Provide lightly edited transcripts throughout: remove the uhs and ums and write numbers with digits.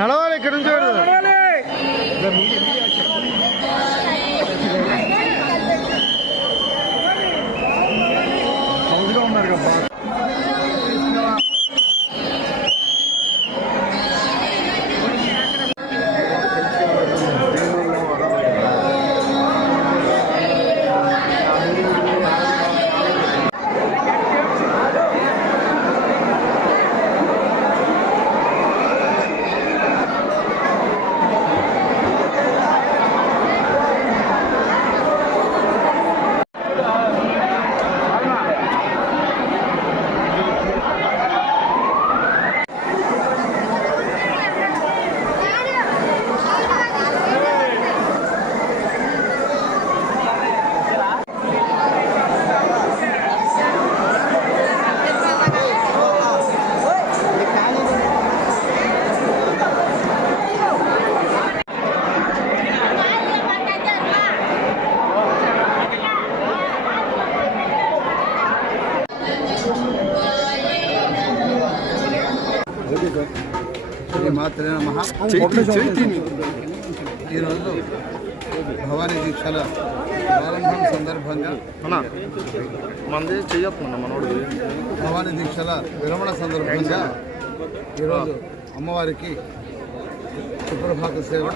నడవాలి ఇక్కడ నుంచి ఉన్నారు కదా శ్రీమాత్రే నమః. ఈరోజు భవానీ దీక్షల ప్రారంభం సందర్భంగా భవానీ దీక్షల విరమణ సందర్భంగా ఈరోజు అమ్మవారికి సుప్రభాత సేవ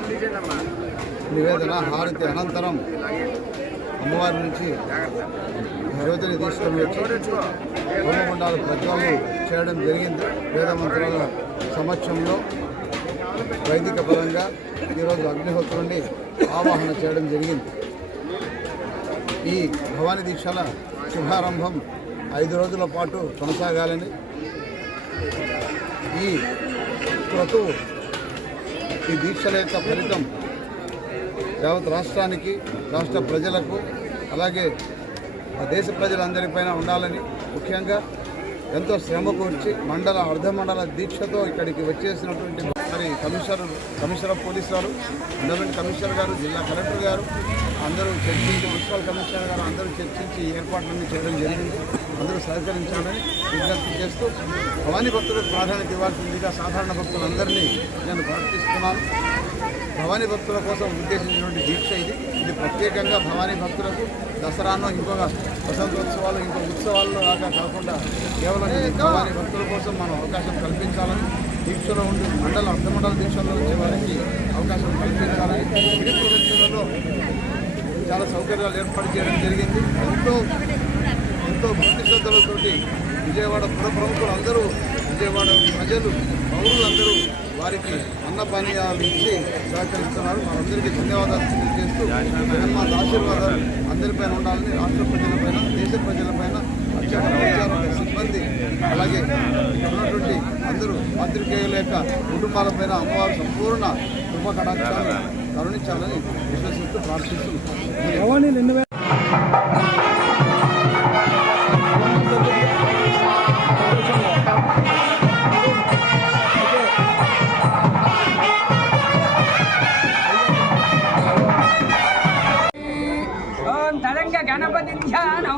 నివేదన హారతి అనంతరం అమ్మవారి నుంచి జ్యోతిని తీసుకొని వచ్చి హోమగుండాలు ప్రజ్వలన చేయడం జరిగింది. వేద మంత్రాల సమక్షంలో వైదిక పరంగా ఈరోజు అగ్నిహోత్రుని ఆవాహన చేయడం జరిగింది. ఈ భవానీ దీక్షల శుభారంభం 5 రోజుల పాటు కొనసాగాలని, ఈ క్రతువు ఈ దీక్షల యొక్క ఫలితం యావత్ రాష్ట్రానికి, రాష్ట్ర ప్రజలకు, అలాగే దేశ ప్రజలందరిపైన ఉండాలని, ముఖ్యంగా ఎంతో శ్రమ కూర్చి మండల అర్ధమండల దీక్షతో ఇక్కడికి వచ్చేసినటువంటి మరి కమిషనర్ ఆఫ్ పోలీస్ గారు, ఎండోమెంట్ కమిషనర్ గారు, జిల్లా కలెక్టర్ గారు అందరూ చర్చించి, మున్సిపల్ కమిషనర్ గారు అందరూ చర్చించి ఏర్పాట్లన్నీ చేయడం జరిగింది. అందరూ సహకరించాలని విజ్ఞప్తి చేస్తూ భవానీ భక్తులకు ప్రాధాన్యత ఇవ్వాల్సిందిగా సాధారణ భక్తులందరినీ నేను ప్రార్థిస్తున్నాను. భవానీ భక్తుల కోసం ఉద్దేశించినటువంటి దీక్ష ఇది ప్రత్యేకంగా భవానీ భక్తులకు దసరాను, ఇంకొక వసంతోత్సవాలు, ఇంకో ఉత్సవాల్లో లాగా కాకుండా కేవలం భవానీ భక్తుల కోసం మనం అవకాశం కల్పించాలని, దీక్షలో ఉండి అర్ధమండల దీక్షల్లో వచ్చే వారికి అవకాశం కల్పించాలని గిరి ప్రదక్షిణలో చాలా సౌకర్యాలు ఏర్పాటు చేయడం జరిగింది. ఎంతో భక్తి శ్రద్ధలతోటి విజయవాడ పుర ప్రముఖులు అందరూ, విజయవాడ ప్రజలు, పౌరులందరూ వారికి అన్నపానీయాలు ఇచ్చి సహకరిస్తున్నారు. వారందరికీ ధన్యవాదాలు తెలియజేస్తూ జగన్మాత ఆశీర్వాదాలు అందరిపైన ఉండాలని, రాష్ట్ర ప్రజలపైన, దేశ ప్రజలపైన, అత్యంత సిబ్బంది, అలాగే ఇక్కడ ఉన్నటువంటి అందరూ పాత్రికేయుల యొక్క కుటుంబాలపైన అమ్మవారు సంపూర్ణ కృప కటాక్షాలను కరుణించాలని విశ్వసిస్తూ ప్రార్థిస్తున్నాం. गणपति ध्यानो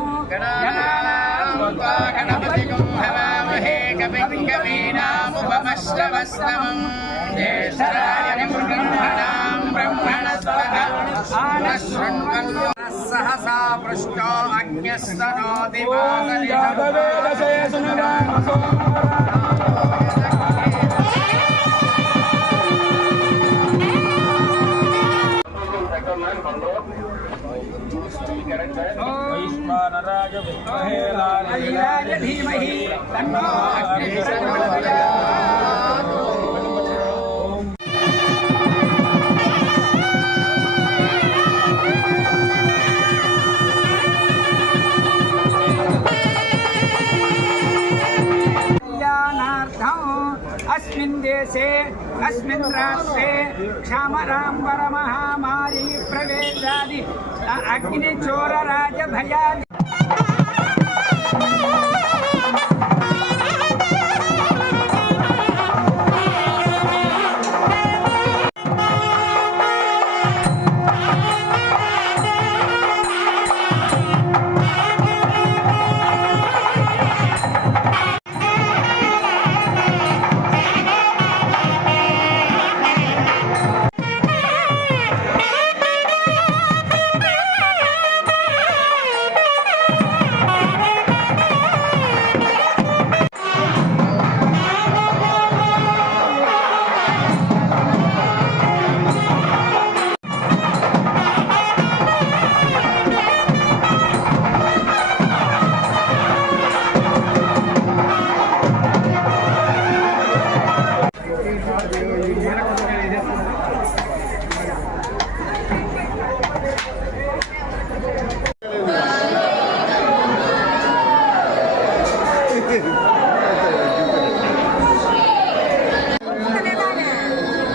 सहसा पृष्ठो अग्न्यस्तनो वैश्वानराय विद्महे लालियाय धीमहि तन्नो अग्निः प्रचोदयात्। अस्मिन् देशे अस्मिन् राष्ट्रे क्षामराम्बरमहामारी प्रवेशादि अग्निचोरराजभयादि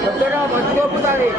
కొత్తగా మర్చిపోతుంది